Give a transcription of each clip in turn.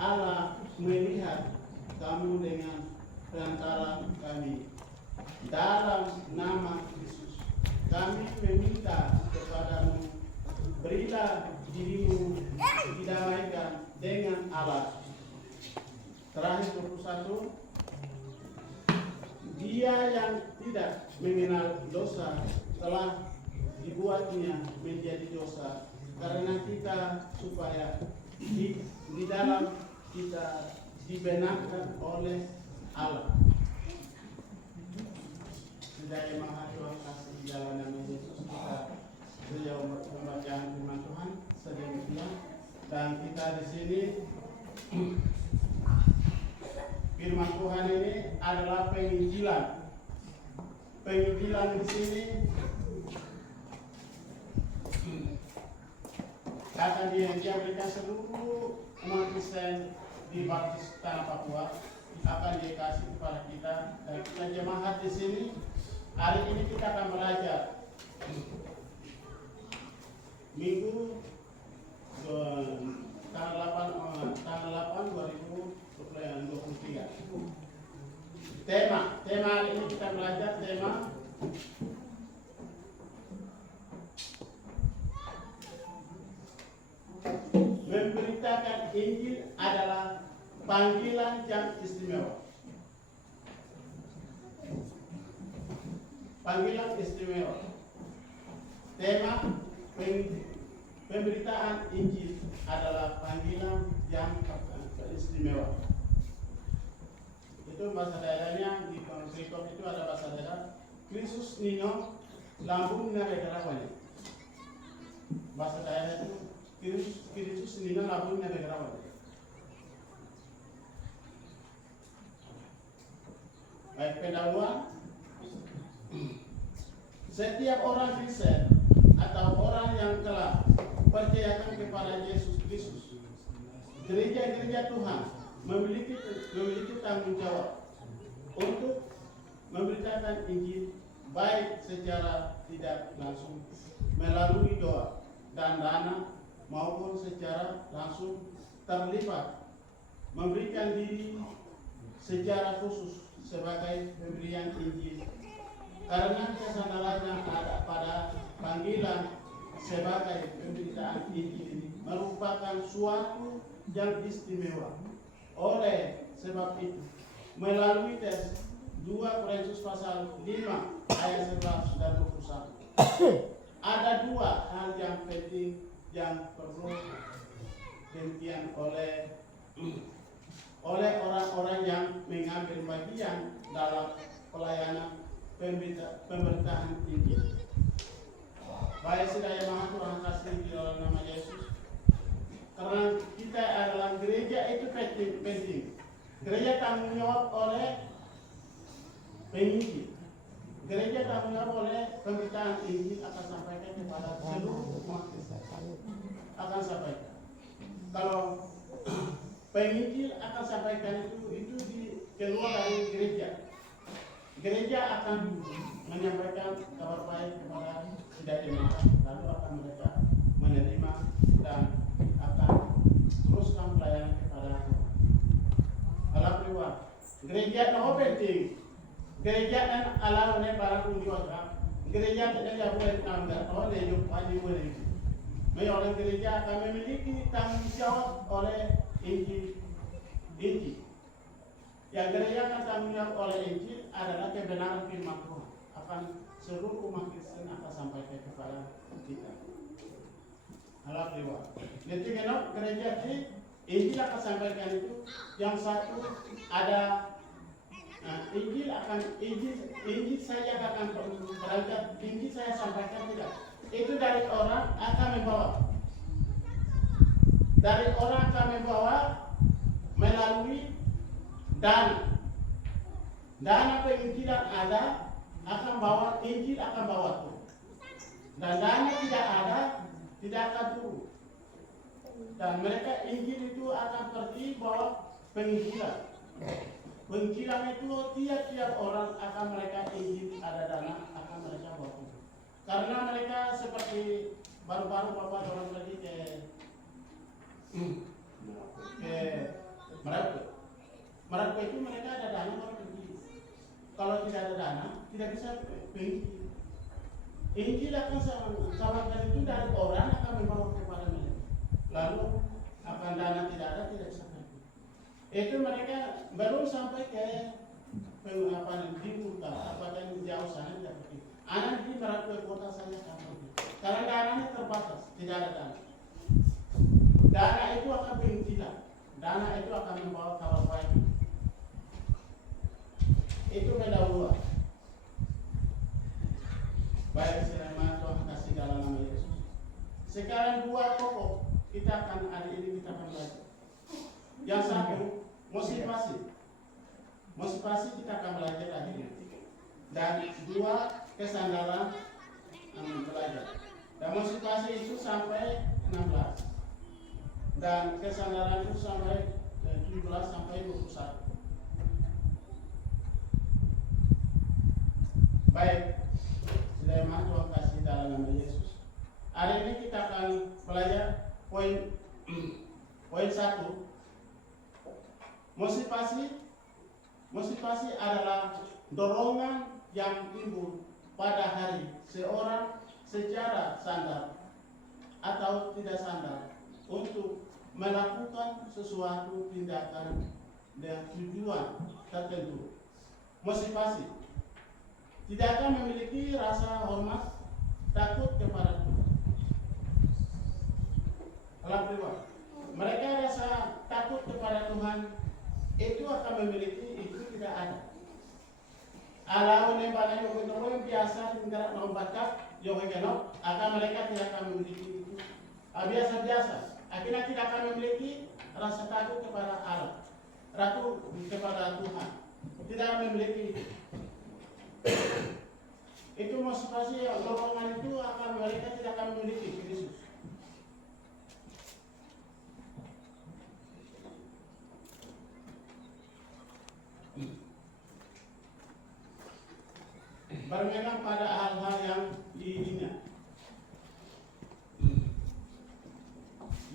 Allah melihat kamu dengan perantara kami. Dalam nama Yesus, kami meminta kepadamu, berilah dirimu didamaikan dengan Allah. Terakhir 21, dia yang tidak mengenal dosa telah dibuatnya menjadi dosa karena kita, supaya di dalam kita dibenarkan oleh Allah. Sudah yang Maha Tuhan kasih di dalam nama Yesus, kita beliau membacaan firman Tuhan sedemikian, dan kita di sini firman Tuhan ini adalah penginjilan. Penginjilan di sini akan diberikan seluruh umat Kristen di Baptis Tanah Papua, akan dikasih kepada kita, dan kita jemaat di sini. Hari ini kita akan belajar Minggu tanggal 8 2023. Tema hari ini kita belajar tema memberitakan Injil adalah panggilan yang istimewa. Panggilan istimewa. Tema pemberitaan Injil adalah panggilan yang istimewa. Itu bahasa daerahnya di Krikop itu ada bahasa daerah Kristus Nino Lambung Negarawan. Bahasa daerah itu Kristus Nino Lambung Negarawan. Baik, pendahuluan. Setiap orang Kristen atau orang yang telah percayakan kepada Yesus Kristus, gereja-gereja Tuhan memiliki tanggung jawab untuk memberitakan Injil, baik secara tidak langsung melalui doa dan dana, maupun secara langsung terlibat memberikan diri secara khusus sebagai pemberian Injil. Karena kesandalan yang ada pada panggilan sebagai pemberitaan Injil ini merupakan suatu yang istimewa. Oleh sebab itu, melalui tes 2 Korintus pasal 5 ayat 11 dan 21, ada dua hal yang penting yang perlu perhatian oleh orang-orang yang mengambil bagian dalam pelayanan pemberitaan Injil. Baik, sudah yang Maha Tuhan kasih di dalam nama Yesus. Karena kita adalah gereja, itu penting. Gereja tanggung jawab oleh penginjil. Gereja tanggung jawab oleh pemberitaan Injil akan sampaikan kepada seluruh umat Kristen. Akan sampaikan. Kalau penginjil akan sampaikan itu keluar dari gereja. Gereja akan menyampaikan kabar baik kepada tidak jemaat, lalu akan mereka menerima dan akan teruskan pelayanan kepada Tuhan. Alam luar, gereja no penting. Gereja dan alam ne para kunjungan. Gereja tidak boleh menambah oleh jumpai boleh. Orang gereja akan memiliki tanggung jawab oleh Injil. Yang gereja akan tanggung jawab oleh Injil adalah kebenaran firman Tuhan. Akan seluruh umat Kristen akan sampaikan kepada kita. Alam luar. Jadi kenapa gereja ini Injil akan sampaikan itu yang satu ada Injil saya akan berangkat, Injil saya sampaikan tidak. Itu dari orang akan membawa. Dari orang akan membawa melalui dana penginjilan ada, akan bawa Injil, akan bawa turun. Dan dana tidak ada, tidak akan turun. Dan mereka Injil itu akan pergi bawa penginjilan. Penginjilan itu tiap-tiap orang akan mereka Injil, ada dana, akan mereka bawa turun. Karena mereka seperti baru-baru Bapak orang tadi ke Mereka itu mereka ada dana baru pergi. Kalau tidak ada dana, tidak bisa pergi. Injil akan samarkan itu dari orang akan membawa kepada mereka. Lalu akan dana tidak ada, tidak bisa pergi. Itu mereka belum sampai ke di Buka, apakah yang jauh sana tidak pergi. Anak di Merauke kota saja akan pergi. Karena dananya terbatas, tidak ada dana. Dana itu akan penginjilan. Dana itu akan membawa kabar baik. Itu pendahuluan. Baik, selamat Tuhan kasih dalam nama Yesus. Sekarang dua pokok kita akan hari ini kita akan belajar. Yang satu, motivasi. Motivasi kita akan belajar hari ini. Dan dua, kesandaran belajar. Dan motivasi itu sampai 16. Dan kesandaran itu sampai 17 sampai 21. Baik, selamat Tuhan kasih dalam nama Yesus. Hari ini kita akan belajar poin 1. Motivasi adalah dorongan yang timbul pada hari seorang secara sadar atau tidak sadar untuk melakukan sesuatu tindakan dengan tujuan tertentu. Motivasi tidak akan memiliki rasa hormat, takut kepada Tuhan. Alam pribadi, mereka rasa takut kepada Tuhan itu akan memiliki, itu tidak ada. Alau nembala yang biasa tinggal membaca yogenok, akan mereka tidak akan memiliki itu. Biasa-biasa, akhirnya tidak akan memiliki rasa takut kepada Allah, ratu kepada Tuhan. Tidak akan memiliki itu. Itu motivasi dorongan itu akan mereka tidak akan memiliki Kristus. Bermegang pada hal-hal yang diinginkan.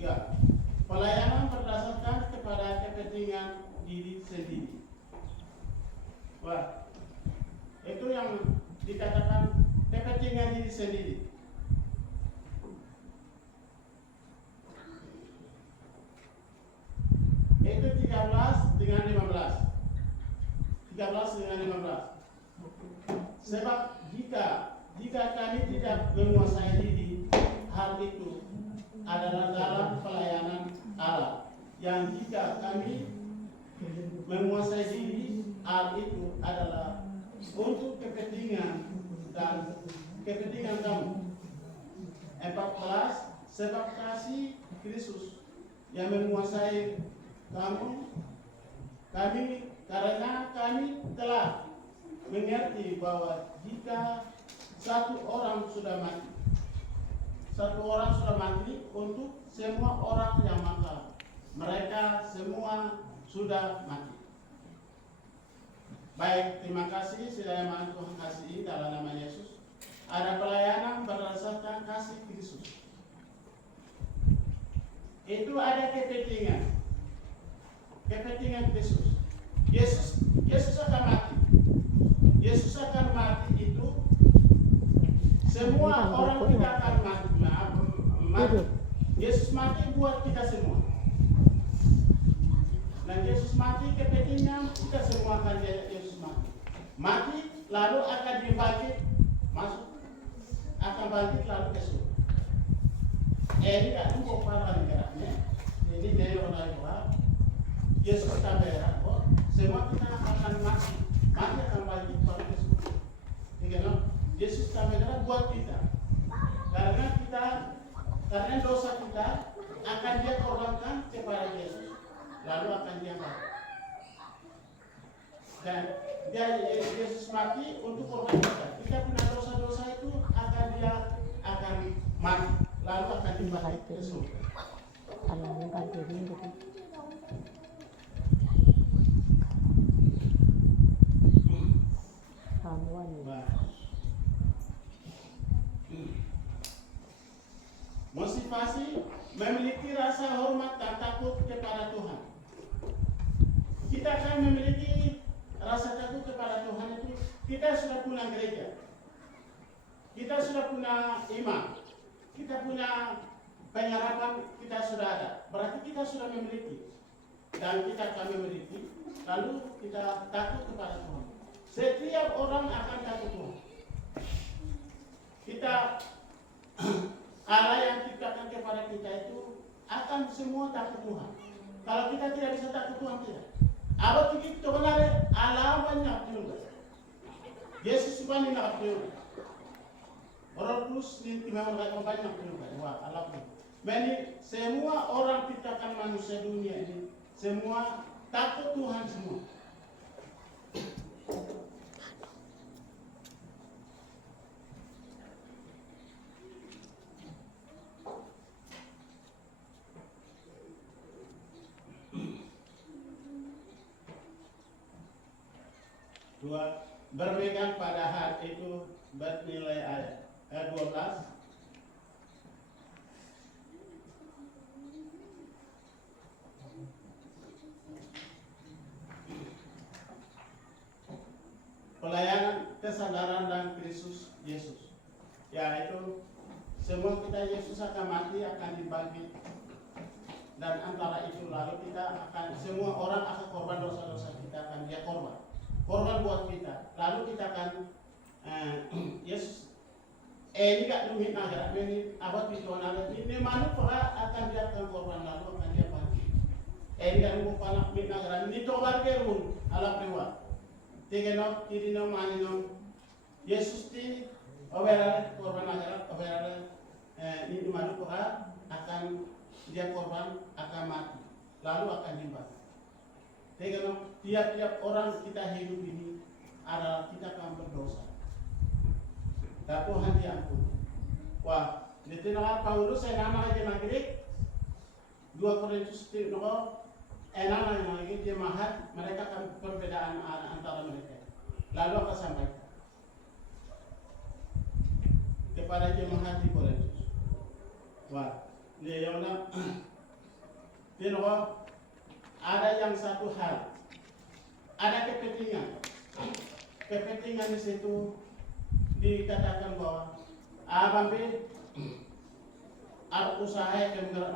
Ya, pelayanan berdasarkan kepada kepentingan diri sendiri. Wah, itu yang dikatakan kepentingan diri sendiri. Itu 13 dengan 15. 13 dengan 15. Sebab jika kami tidak menguasai diri, hal itu adalah dalam pelayanan Allah. Yang jika kami menguasai diri, hal itu adalah untuk kepentingan dan kepentingan kamu. 14. Sebab kasih Kristus yang menguasai kamu, karena kami telah mengerti bahwa jika satu orang sudah mati untuk semua orang yang makar, mereka semua sudah mati. Baik, terima kasih. Selamat Tuhan kasih dalam nama Yesus. Ada pelayanan berdasarkan kasih Kristus. Itu ada kepentingan Kristus. Yesus akan mati. Yesus akan mati itu semua orang tidak akan mati. Yesus mati buat kita semua. Dan Yesus mati kepentingan kita semua akan Yesus mati. Mati lalu akan dibangkit masuk, akan bangkit lalu ke surga. Ini kan bukan para negaranya. Ini dari orang Yesus kamera kok semua kita akan mati akan bangkit pada Yesus. Yesus kamera buat kita, karena dosa kita akan dia korbankan kepada Yesus, lalu akan dia mati. Dan Yesus mati untuk korban kita. Kita punya dosa-dosa itu akan mati, lalu akan dibangkit ke surga. Motivasi memiliki rasa hormat dan takut kepada Tuhan. punya iman, kita punya pengharapan, kita sudah ada. Berarti kita sudah memiliki. Dan kita akan memiliki, lalu kita takut kepada Tuhan. Setiap orang akan takut Tuhan. Kita Allah yang ciptakan kepada kita itu akan semua takut Tuhan. Kalau kita tidak bisa takut Tuhan, tidak. Apa itu benar? Allah banyak juga. Yesus banyak juga. Orang plus ni memang banyak juga. Wah, Allah pun. Jadi semua orang ciptakan manusia dunia ini semua takut Tuhan semua. Dua, berpegang pada hal itu bernilai ayat 12. Pelayanan kesadaran dan Kristus Yesus, yaitu semua kita Yesus akan mati, akan dibagi, dan antara itu lalu kita akan semua orang akan korban dosa-dosa kita, akan dia korban buat kita, lalu kita akan Yesus ini gak lumit naga, ini abad itu naga, ini mana pernah akan dia akan korban lalu akan dia bagi, ini gak lumit panak mit naga, ini tobar kerun ala priwa. Tiga kiri mani Yesus ti overare korban ajaran overare ini malu pura akan dia korban akan mati lalu akan dibakar. Tiga tiap-tiap orang kita hidup ini adalah kita akan berdosa. Dan Tuhan diampuni. Wah, di tengah Paulus saya nama lagi negeri 2 Korintus enak lagi dia mahat mereka akan perbedaan antara mereka. Lalu akan sampaikan kepada jemaat di Korintus. Wah, dia yang ada yang satu hal, ada kepentingan. Kepentingan di situ dikatakan bahwa abambe usaha yang bergerak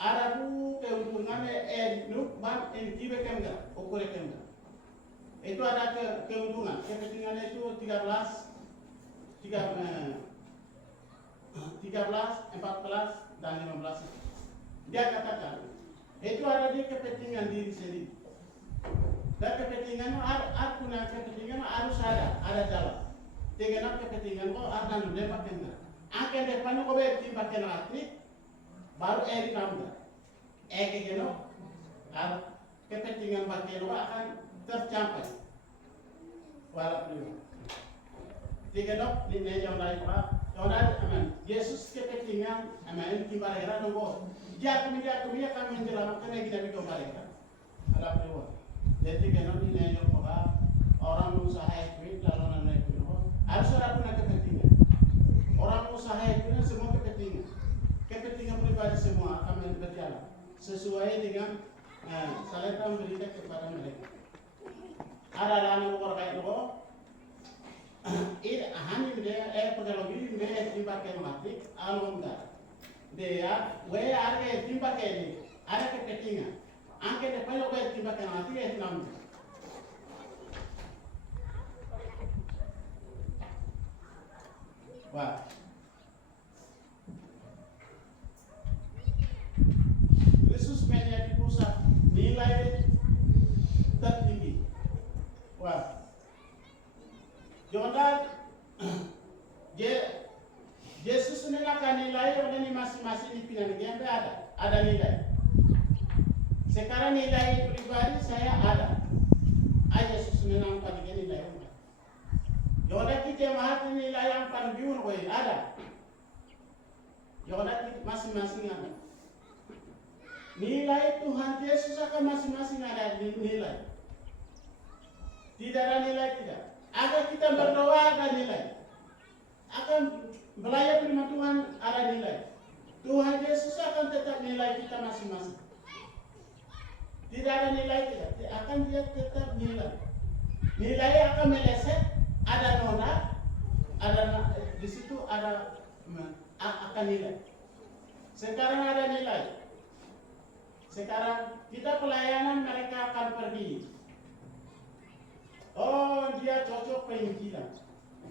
ada bu keuntungannya ban tiba kemga ukur kemga itu ada keuntungan kepentingannya itu 13 14 dan 15 dia katakan itu ada di kepentingan diri sendiri dan kepentingan punya kepentingan harus ada jalan dengan kepentingan kok ada nulis pakai akan depan kok berarti hati baru kamu kegeno kepentingan bagian akan tercapai walaupun tiga ini yang lain aman Yesus kepentingan aman kibarera nunggu dia kami akan menyelamatkan yang kita bikin mereka walaupun jadi ini yang orang usaha itu lalu nana itu harus ada punya kepentingan orang usaha itu semua kepentingan pribadi semua akan berjalan sesuai dengan saya akan berikan kepada mereka. Ada anak orang itu, ini hanya dia pegawai dia dipakai mati, alhamdulillah. Dia, ada dipakai ini, ada kepentingan. Angkat depan orang dipakai mati ya Islam. Wah. Yesus menjadi pusat nilai tertinggi. Wah, Jonathan, Yesus menilai nilai orang ini masing-masing di pinang dia ada nilai. Sekarang nilai pribadi saya ada. Yesus menangkan nilai orang. Jonathan kita mahat nilai yang paling biun ada. Jonathan masing-masing ada. Nilai Tuhan Yesus akan masing-masing ada nilai. Tidak ada nilai tidak. Agar kita berdoa ada nilai. Akan belajar firman Tuhan ada nilai. Tuhan Yesus akan tetap nilai kita masing-masing. Tidak ada nilai tidak. Akan dia tetap nilai. Nilai akan meleset. Ada nona. ada di situ ada akan nilai. Sekarang ada nilai. Sekarang kita pelayanan mereka akan pergi. Oh, dia cocok penginjilan.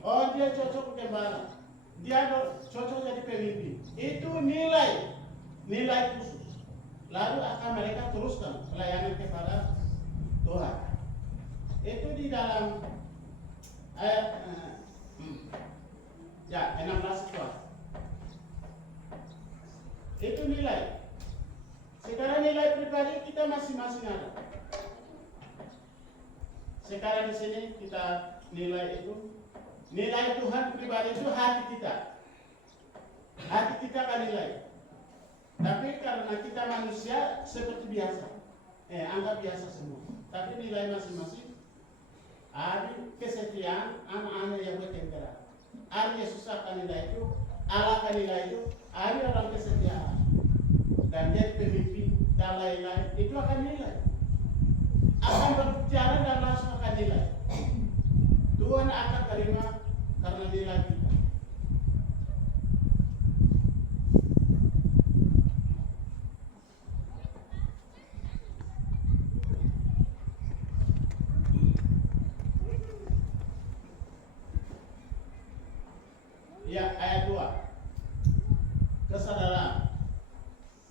Oh, dia cocok gembala. Dia cocok jadi pemimpin. Itu nilai khusus. Lalu akan mereka teruskan pelayanan kepada Tuhan. Itu di dalam ayat 16 itu. Itu nilai. Sekarang nilai pribadi kita masing-masing ada. Sekarang di sini kita nilai itu, nilai Tuhan pribadi itu hati kita. Hati kita kan nilai. Tapi karena kita manusia seperti biasa, anggap biasa semua. Tapi nilai masing-masing, ada kesetiaan, anak-anak yang bertengkar. Ada Yesus akan nilai itu, Allah akan nilai itu, ada orang kesetiaan. Dan jadi pemimpin dan lain-lain, itu akan nilai. Akan berbicara dan langsung akan nilai. Tuhan akan terima karena nilai kita. Ya, ayat 2. Kesadaran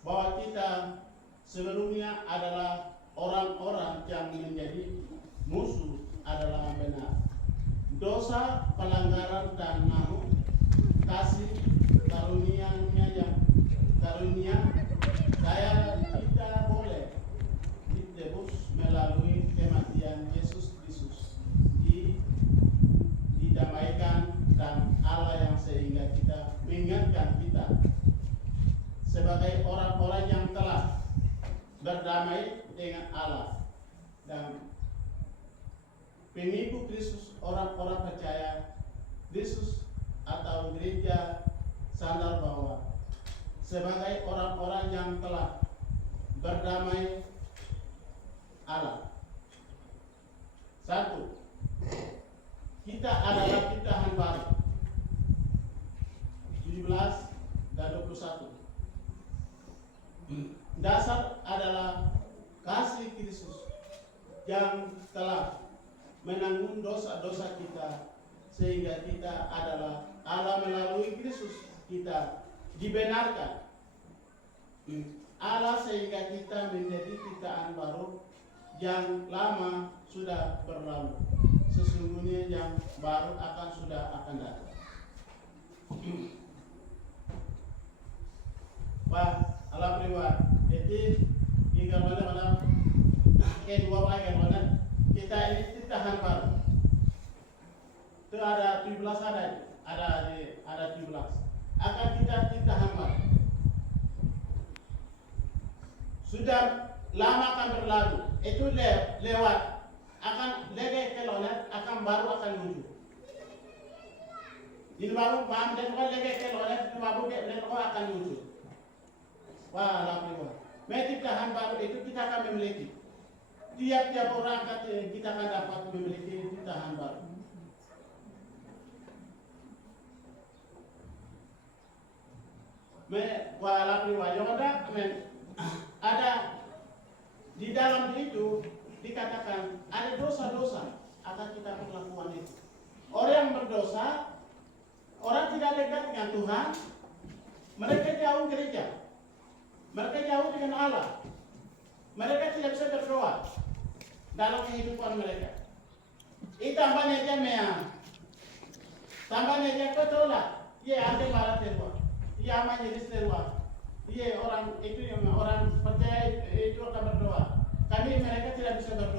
bahwa kita sebelumnya adalah orang-orang yang menjadi musuh adalah benar. Dosa, pelanggaran dan namun kasih karunia-Nya yang karunia saya kita boleh ditebus melalui kematian Yesus Kristus, didamaikan dan Allah yang sehingga kita mengingatkan kita sebagai orang-orang yang telah berdamai dengan Allah dan pengikut Kristus, orang-orang percaya Kristus atau gereja sadar bahwa sebagai orang-orang yang telah berdamai Allah. 1. Kita adalah ciptaan baru. 17 dan 21. Dasar adalah kasih Kristus yang telah menanggung dosa-dosa kita sehingga kita adalah Allah melalui Kristus kita dibenarkan. Allah sehingga kita menjadi ciptaan baru, yang lama sudah berlalu, sesungguhnya yang baru akan datang. Wah, Allah priwat. Jadi jika mana kedua bagian mana kita ini ciptaan baru. Itu ada 17 ada 17. Akan kita ciptaan baru. Sudah lama akan berlalu. Itu lewat. Akan lege kelonet akan baru akan muncul. Ini baru paham dan kalau lege kelonet itu baru akan muncul. Wah, alhamdulillah. Ciptaan baru itu kita akan memiliki. Tiap-tiap orang kita akan dapat memiliki ciptaan baru. Wah, alhamdulillah. Ada di dalam itu dikatakan ada dosa-dosa akan kita perlakuan itu. Orang yang berdosa, orang tidak dekat dengan Tuhan, mereka jauh gereja. Mereka jauh dengan Allah. Mereka tidak bisa berdoa dalam kehidupan mereka. Tambahnya dia ketolak. Ia ada barat terbuat. Ia aman jadi terbuat. Ia orang itu yang orang percaya itu akan berdoa. Kami mereka tidak bisa berdoa.